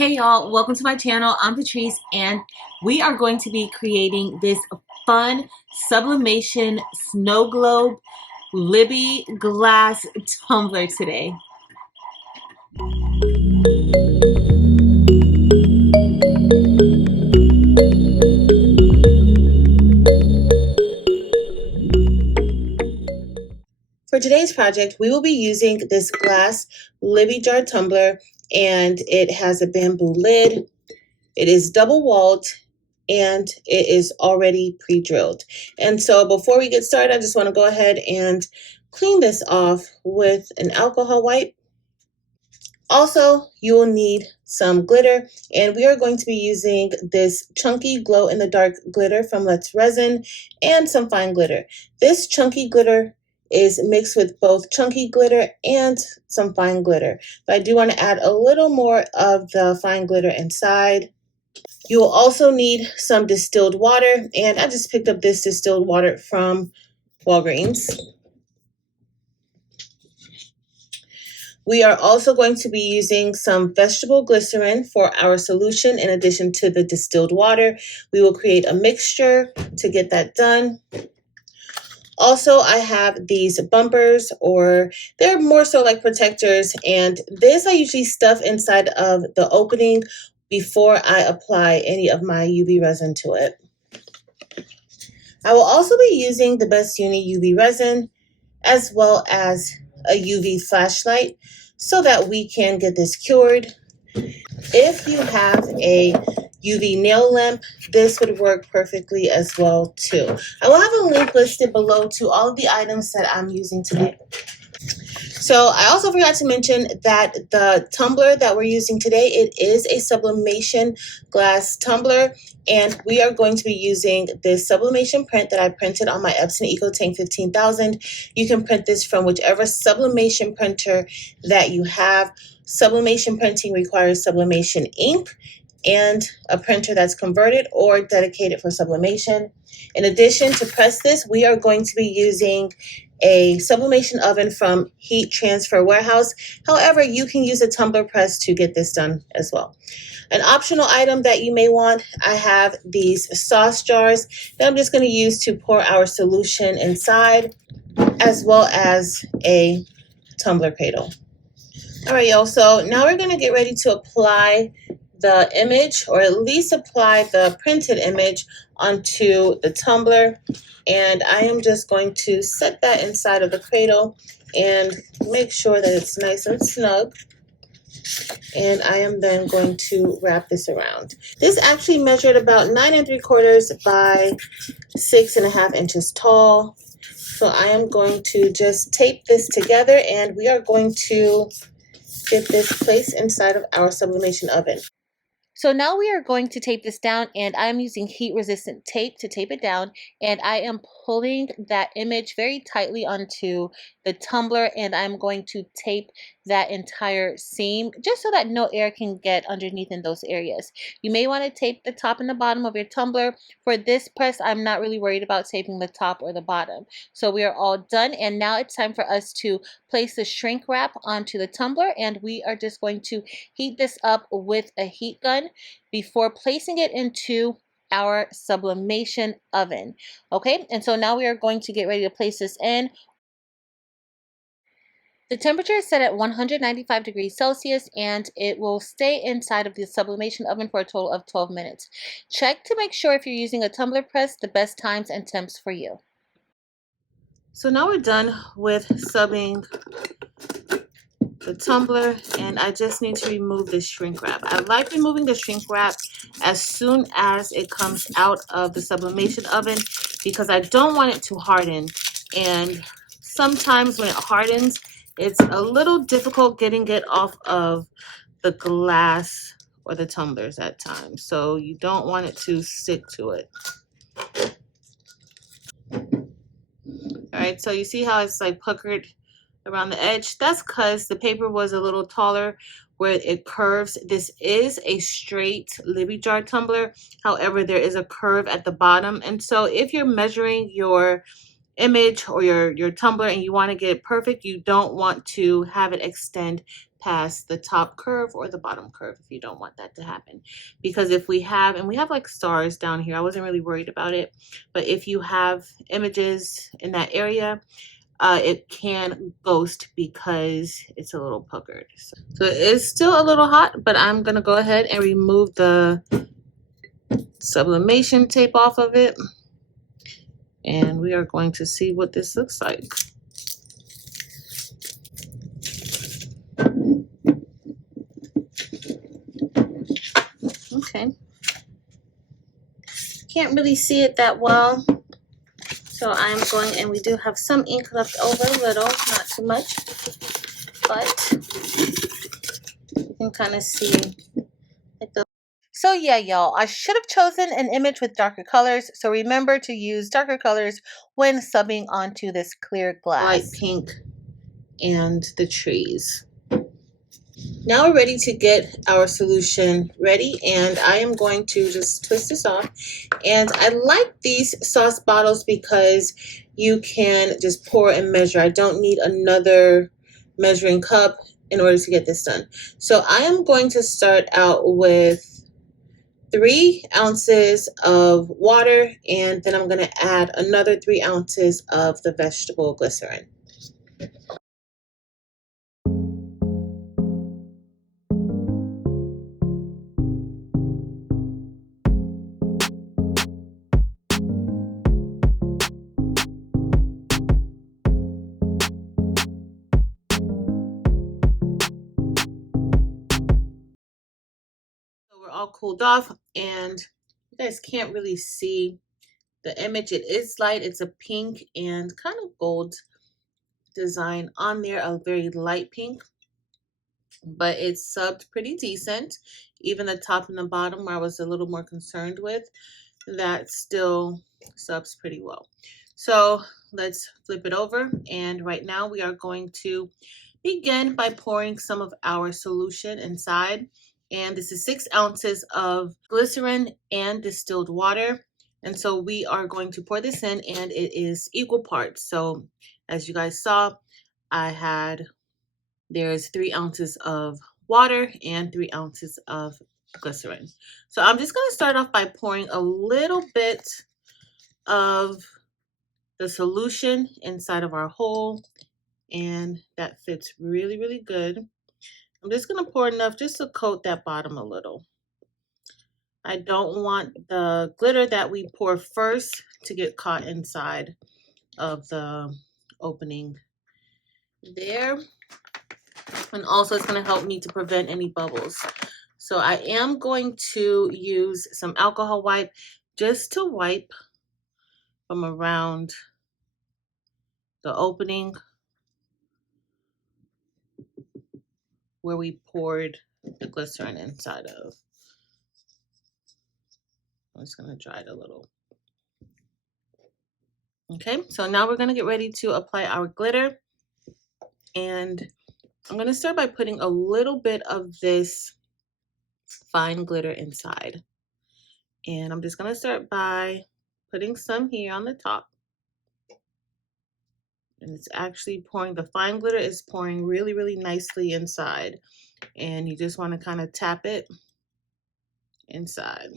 Hey y'all, welcome to my channel. I'm Patrice and we are going to be creating this fun sublimation snow globe Libbey glass tumbler today. For today's project, we will be using this glass Libbey jar tumbler, and it has a bamboo lid. It is double walled and it is already pre-drilled. And so before we get started, I just want to go ahead and clean this off with an alcohol wipe. Also, you will need some glitter, and we are going to be using this chunky glow in the dark glitter from Let's Resin and some fine glitter. This chunky glitter is mixed with both chunky glitter and some fine glitter, but I do want to add a little more of the fine glitter inside. You will also need some distilled water, and I just picked up this distilled water from Walgreens. We are also going to be using some vegetable glycerin for our solution in addition to the distilled water. We will create a mixture to get that done. Also, I have these bumpers, or they're more so like protectors, and this I usually stuff inside of the opening before I apply any of my UV resin to it. I will also be using the Best Uni UV resin as well as a UV flashlight so that we can get this cured. If you have a UV nail lamp, this would work perfectly as well too. I will have a link listed below to all of the items that I'm using today. So I also forgot to mention that the tumbler that we're using today, it is a sublimation glass tumbler, and we are going to be using this sublimation print that I printed on my Epson EcoTank 15000. You can print this from whichever sublimation printer that you have. Sublimation printing requires sublimation ink and a printer that's converted or dedicated for sublimation. In addition, to press this, we are going to be using a sublimation oven from Heat Transfer Warehouse. However, you can use a tumbler press to get this done as well. An optional item that you may want, I have these sauce jars that I'm just going to use to pour our solution inside, as well as a tumbler cradle. All right, y'all, so now we're going to get ready to apply the image, or at least apply the printed image onto the tumbler. And I am just going to set that inside of the cradle and make sure that it's nice and snug. And I am then going to wrap this around. This actually measured about 9 3/4 by 6.5 inches tall. So I am going to just tape this together, and we are going to get this placed inside of our sublimation oven. So now we are going to tape this down, and I'm using heat resistant tape to tape it down, and I am pulling that image very tightly onto the tumbler, and I'm going to tape that entire seam just so that no air can get underneath in those areas. You may want to tape the top and the bottom of your tumbler. For this press, I'm not really worried about taping the top or the bottom. So we are all done, and now it's time for us to place the shrink wrap onto the tumbler, and we are just going to heat this up with a heat gun before placing it into our sublimation oven. Okay, and so now we are going to get ready to place this in. The temperature is set at 195 degrees Celsius, and it will stay inside of the sublimation oven for a total of 12 minutes. Check to make sure if you're using a tumbler press, the best times and temps for you. So now we're done with subbing the tumbler, and I just need to remove the shrink wrap. I like removing the shrink wrap as soon as it comes out of the sublimation oven because I don't want it to harden, and sometimes when it hardens, it's a little difficult getting it off of the glass or the tumblers at times, so you don't want it to stick to it. All right, so you see how it's like puckered around the edge? That's because the paper was a little taller where it curves. This is a straight Libbey jar tumbler. However, there is a curve at the bottom. And so if you're measuring your image or your tumbler and you want to get it perfect, you don't want to have it extend past the top curve or the bottom curve if you don't want that to happen. Because if we have, and we have like stars down here, I wasn't really worried about it, but if you have images in that area, it can ghost because it's a little puckered. So it is still a little hot, but I'm gonna go ahead and remove the sublimation tape off of it. And we are going to see what this looks like. Okay. Can't really see it that well. So I'm going, and we do have some ink left over, a little, not too much. But you can kind of see like the. So yeah, y'all, I should have chosen an image with darker colors. So remember to use darker colors when subbing onto this clear glass. Light pink and the trees. Now we're ready to get our solution ready, and I am going to just twist this off. And I like these sauce bottles because you can just pour and measure. I don't need another measuring cup in order to get this done. So I am going to start out with 3 ounces of water, and then I'm going to add another 3 ounces of the vegetable glycerin. All cooled off, and you guys can't really see the image. It is light. It's a pink and kind of gold design on there, a very light pink, but it's subbed pretty decent. Even the top and the bottom, where I was a little more concerned with, that still subs pretty well. So let's flip it over, and right now we are going to begin by pouring some of our solution inside. And this is 6 ounces of glycerin and distilled water. And so we are going to pour this in, and it is equal parts. So as you guys saw, there's 3 ounces of water and 3 ounces of glycerin. So I'm just going to start off by pouring a little bit of the solution inside of our hole, and that fits really, really good. I'm just going to pour enough just to coat that bottom a little. I don't want the glitter that we pour first to get caught inside of the opening there. And also it's going to help me to prevent any bubbles. So I am going to use some alcohol wipe just to wipe from around the opening where we poured the glycerin inside of. I'm just going to dry it a little. Okay, so now we're going to get ready to apply our glitter. And I'm going to start by putting a little bit of this fine glitter inside. And I'm just going to start by putting some here on the top. And it's actually pouring, the fine glitter is pouring really, really nicely inside. And you just want to kind of tap it inside.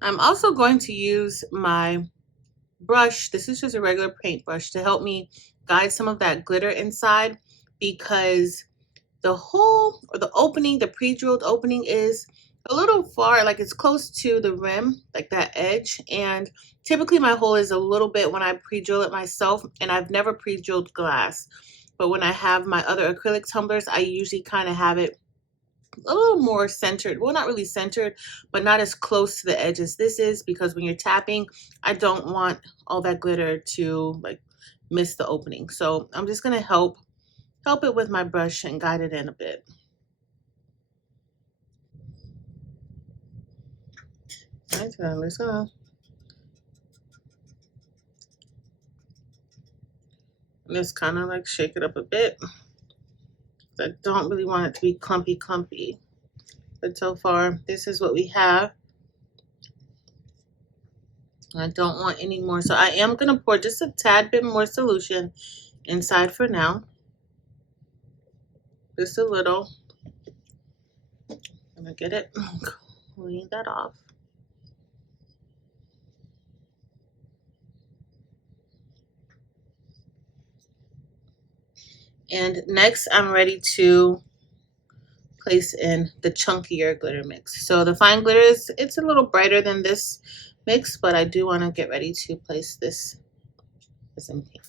I'm also going to use my brush. This is just a regular paintbrush to help me guide some of that glitter inside, because the hole or the opening, the pre-drilled opening, is a little far, like it's close to the rim, like that edge. And typically my hole is a little bit when I pre-drill it myself, and I've never pre-drilled glass. But when I have my other acrylic tumblers, I usually kind of have it a little more centered. Well, not really centered, but not as close to the edge as this is, because when you're tapping, I don't want all that glitter to like miss the opening. So I'm just going to help it with my brush and guide it in a bit. Okay, I'm just gonna kind of like shake it up a bit. I don't really want it to be clumpy. But so far, this is what we have. I don't want any more. So I am going to pour just a tad bit more solution inside for now. just a little. I'm gonna get it, clean that off. And next I'm ready to place in the chunkier glitter mix. So the fine glitter it's a little brighter than this mix, but I do want to get ready to place this in pink.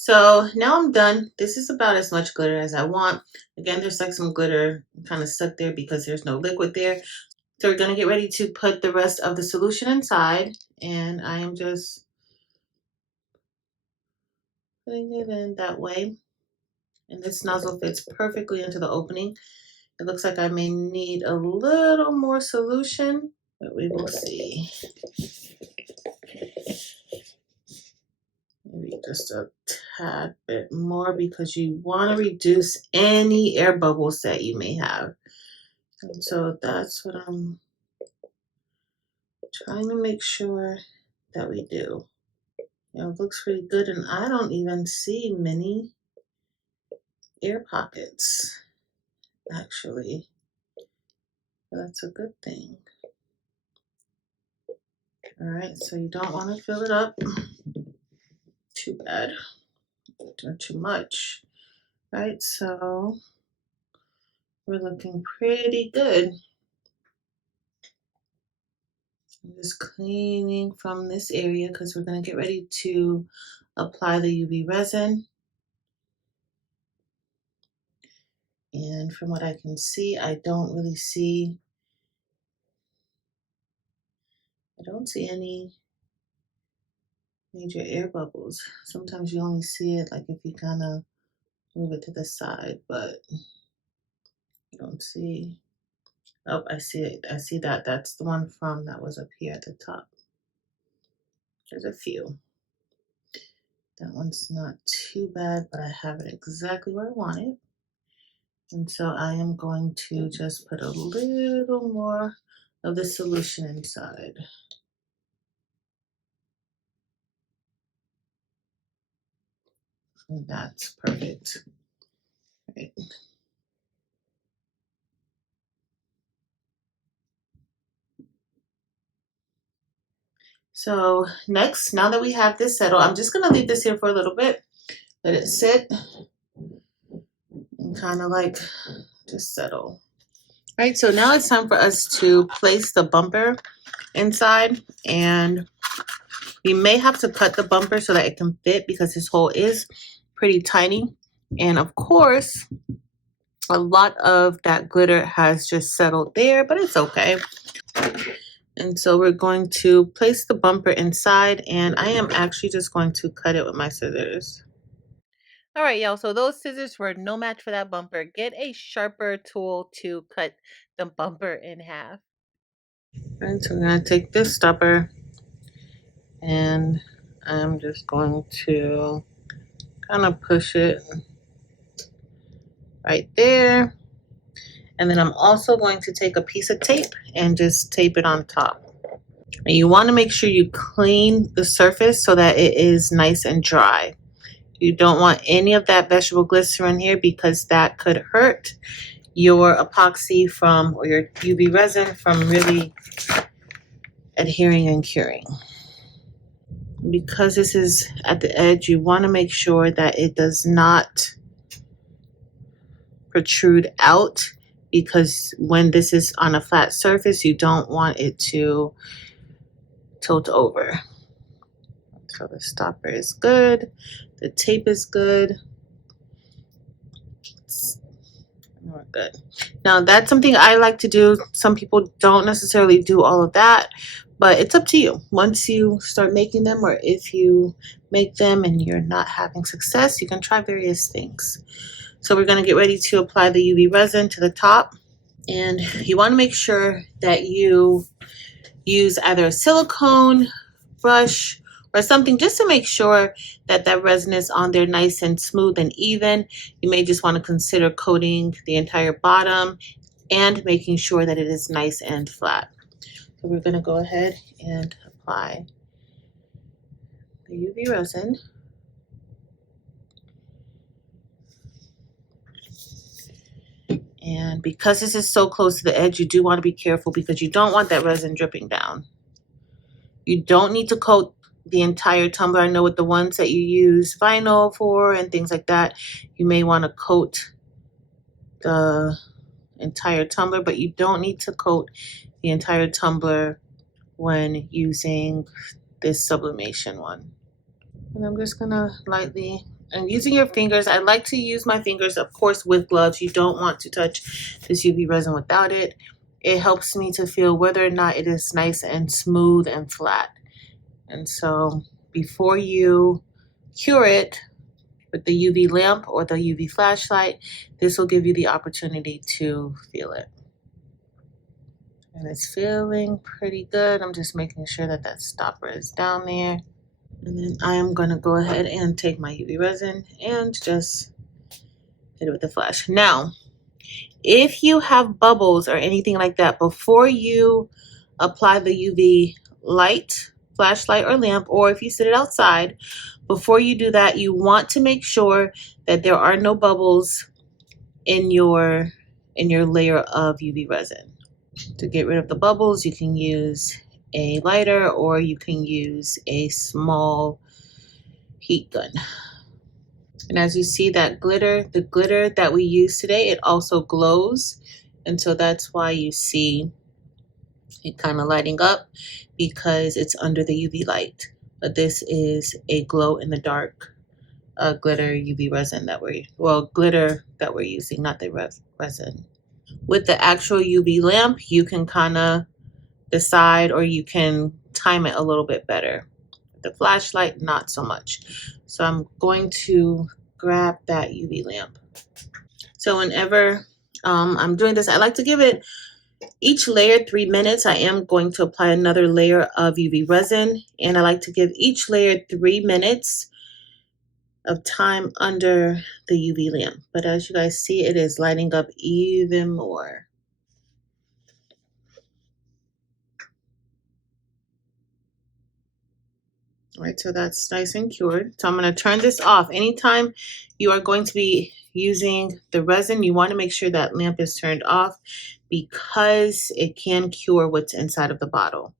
So now I'm done. This is about as much glitter as I want. Again, there's like some glitter kind of stuck there because there's no liquid there. So we're gonna get ready to put the rest of the solution inside, and I am just putting it in that way. And this nozzle fits perfectly into the opening. It looks like I may need a little more solution, but we will see. Maybe just a tad bit more because you want to reduce any air bubbles that you may have. And so that's what I'm trying to make sure that we do. You know, it looks pretty good, and I don't even see many air pockets, actually. That's a good thing. All right, so you don't want to fill it up too bad or too much. Right, so we're looking pretty good. I'm just cleaning from this area because we're going to get ready to apply the UV resin. And from what I can see, I don't see any major air bubbles. Sometimes you only see it like if you kind of move it to the side, but you don't see. Oh, I see it. I see that. That's the one from that was up here at the top. There's a few. That one's not too bad, but I have it exactly where I want it. And so I am going to just put a little more of the solution inside. And that's perfect. Right. So next, now that we have this settled, I'm just gonna leave this here for a little bit, let it sit and kind of like just settle. All right, so now it's time for us to place the bumper inside, and we may have to cut the bumper so that it can fit because this hole is pretty tiny. And of course, a lot of that glitter has just settled there, but it's okay. And so we're going to place the bumper inside, and I am actually just going to cut it with my scissors. All right, y'all, so those scissors were no match for that bumper. Get a sharper tool to cut the bumper in half. All right, so we're gonna take this stopper, and I'm just going to kind of push it right there. And then I'm also going to take a piece of tape and just tape it on top. And you want to make sure you clean the surface so that it is nice and dry. You don't want any of that vegetable glycerin here because that could hurt your epoxy from, or your UV resin from really adhering and curing. Because this is at the edge, you want to make sure that it does not protrude out, because when this is on a flat surface, you don't want it to tilt over. So the stopper is good, the tape is good. We're good. Now that's something I like to do. Some people don't necessarily do all of that, but it's up to you. Once you start making them, or if you make them and you're not having success, you can try various things. So we're going to get ready to apply the UV resin to the top, and you want to make sure that you use either a silicone brush or something, just to make sure that that resin is on there nice and smooth and even. You may just want to consider coating the entire bottom and making sure that it is nice and flat. So we're going to go ahead and apply the UV resin. And because this is so close to the edge, you do want to be careful because you don't want that resin dripping down. You don't need to coat the entire tumbler. I know with the ones that you use vinyl for and things like that, you may want to coat the entire tumbler, but you don't need to coat the entire tumbler when using this sublimation one. And I'm just gonna lightly, and using your fingers, I like to use my fingers, of course, with gloves. You don't want to touch this UV resin without it. It helps me to feel whether or not it is nice and smooth and flat. And so before you cure it with the UV lamp or the UV flashlight, this will give you the opportunity to feel it. And it's feeling pretty good. I'm just making sure that that stopper is down there. And then I am going to go ahead and take my UV resin and just hit it with the flash. Now, if you have bubbles or anything like that, before you apply the UV light, flashlight or lamp, or if you sit it outside, before you do that, you want to make sure that there are no bubbles in your layer of UV resin. To get rid of the bubbles, you can use a lighter or you can use a small heat gun. And as you see that glitter, the glitter that we use today, it also glows. And so that's why you see it kind of lighting up, because it's under the UV light. But this is a glow in the dark glitter UV resin that glitter that we're using, not the resin. With the actual UV lamp, you can kind of decide, or you can time it a little bit better. The flashlight, not so much. So I'm going to grab that UV lamp. So whenever I'm doing this, I like to give it each layer 3 minutes. I am going to apply another layer of UV resin, and I like to give each layer 3 minutes of time under the UV lamp. But as you guys see, it is lighting up even more. All right, so that's nice and cured. So I'm going to turn this off. Anytime you are going to be using the resin, you want to make sure that lamp is turned off, because it can cure what's inside of the bottle.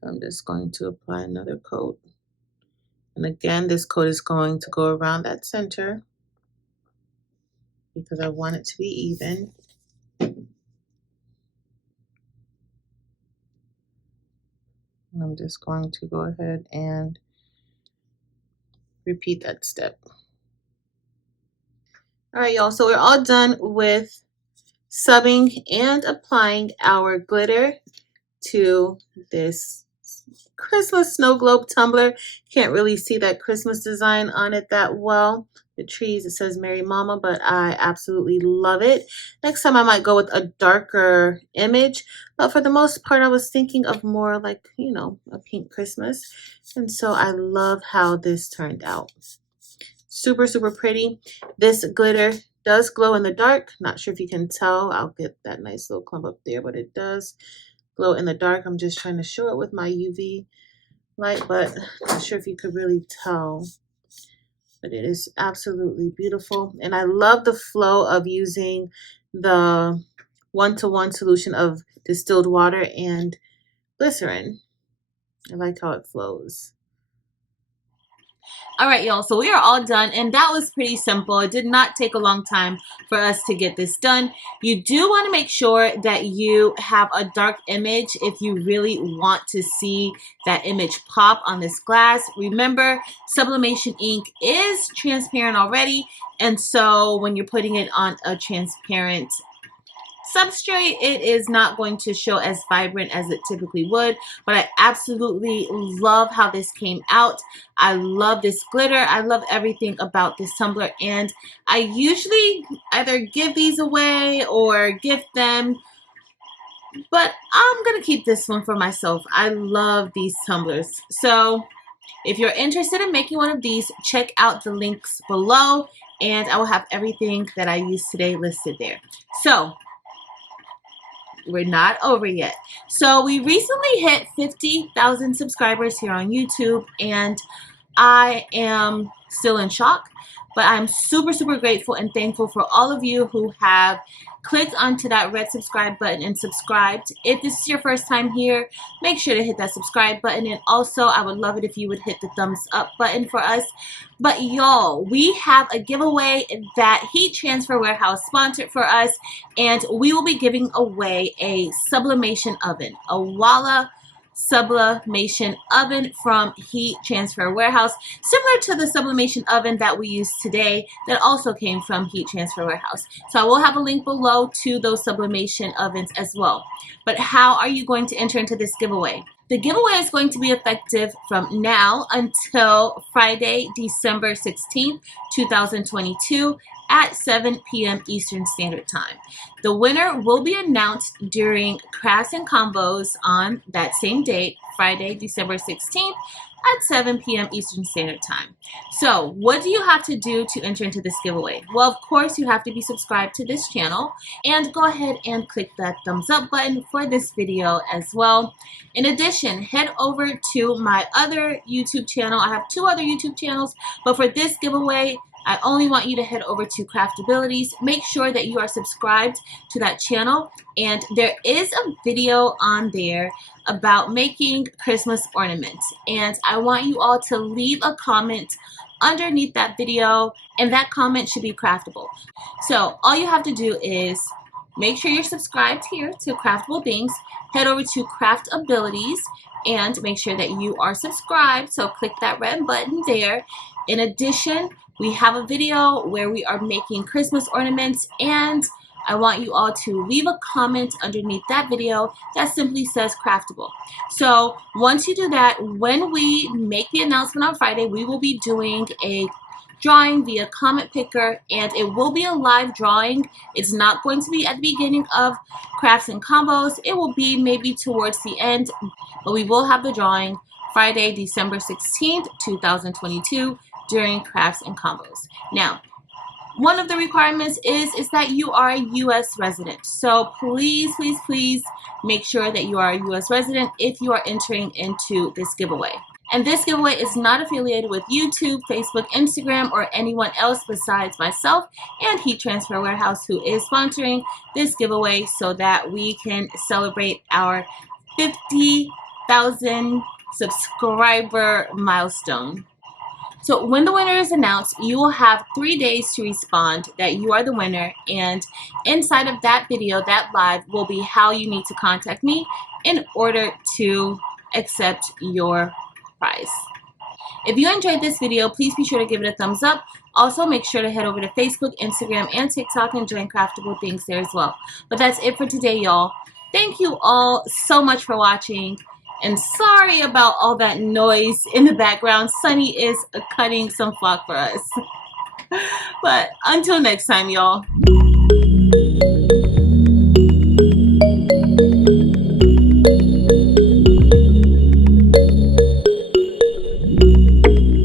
So I'm just going to apply another coat. And again, this coat is going to go around that center because I want it to be even. And I'm just going to go ahead and repeat that step. All right, y'all, so we're all done with subbing and applying our glitter to this Christmas snow globe tumbler. Can't really see that Christmas design on it that well. The trees, it says Merry Mama, but I absolutely love it. Next time I might go with a darker image, but for the most part I was thinking of more like, you know, a pink Christmas. And so I love how this turned out. Super, super pretty. This glitter does glow in the dark. Not sure if you can tell. I'll get that nice little clump up there, but it does glow in the dark. I'm just trying to show it with my UV light, but not sure if you could really tell. But it is absolutely beautiful. And I love the flow of using the 1-to-1 solution of distilled water and glycerin. I like how it flows. All right, y'all, so we are all done, and that was pretty simple. It did not take a long time for us to get this done. You do want to make sure that you have a dark image if you really want to see that image pop on this glass. Remember, sublimation ink is transparent already, and so when you're putting it on a transparent substrate, it is not going to show as vibrant as it typically would, but I absolutely love how this came out. I love this glitter. I love everything about this tumbler, and I usually either give these away or gift them but I'm gonna keep this one for myself. I love these tumblers. So if you're interested in making one of these, check out the links below, and I will have everything that I used today listed there. So we're not over yet. So we recently hit 50,000 subscribers here on YouTube, and I am still in shock, but I'm super, super grateful and thankful for all of you who have clicked onto that red subscribe button and subscribed. If this is your first time here, make sure to hit that subscribe button, and also I would love it if you would hit the thumbs up button for us. But y'all, we have a giveaway that Heat Transfer Warehouse sponsored for us, and we will be giving away a sublimation oven, a Walla sublimation oven from Heat Transfer Warehouse, similar to the sublimation oven that we used today that also came from Heat Transfer Warehouse. So I will have a link below to those sublimation ovens as well. But how are you going to enter into this giveaway? The giveaway is going to be effective from now until Friday, December 16th, 2022 at 7 p.m. Eastern Standard Time. The winner will be announced during Crafts and Convos on that same date, Friday, December 16th at 7 p.m. Eastern Standard Time. So what do you have to do to enter into this giveaway? Well, of course, you have to be subscribed to this channel, and go ahead and click that thumbs up button for this video as well. In addition, head over to my other YouTube channel. I have 2 other YouTube channels, but for this giveaway, I only want you to head over to Craftabilities. Make sure that you are subscribed to that channel, and there is a video on there about making Christmas ornaments, and I want you all to leave a comment underneath that video, and that comment should be craftable. So all you have to do is make sure you're subscribed here to Craftable Things, head over to Craftabilities, and make sure that you are subscribed, so click that red button there. In addition, we have a video where we are making Christmas ornaments, and I want you all to leave a comment underneath that video that simply says craftable. So once you do that, when we make the announcement on Friday, we will be doing a drawing via comment picker, and it will be a live drawing. It's not going to be at the beginning of Crafts and Combos. It will be maybe towards the end, but we will have the drawing Friday, December 16th, 2022 during Crafts and Combos. Now, one of the requirements is that you are a U.S. resident. So please, please, please make sure that you are a U.S. resident if you are entering into this giveaway. And this giveaway is not affiliated with YouTube, Facebook, Instagram, or anyone else besides myself and Heat Transfer Warehouse, who is sponsoring this giveaway so that we can celebrate our 50,000 subscriber milestone. So when the winner is announced, you will have 3 days to respond that you are the winner, and inside of that video, that live, will be how you need to contact me in order to accept your prize. If you enjoyed this video, please be sure to give it a thumbs up. Also, make sure to head over to Facebook, Instagram, and TikTok and join Craftable Things there as well. But that's it for today, y'all. Thank you all so much for watching. And sorry about all that noise in the background. Sunny is cutting some flock for us. But until next time, y'all.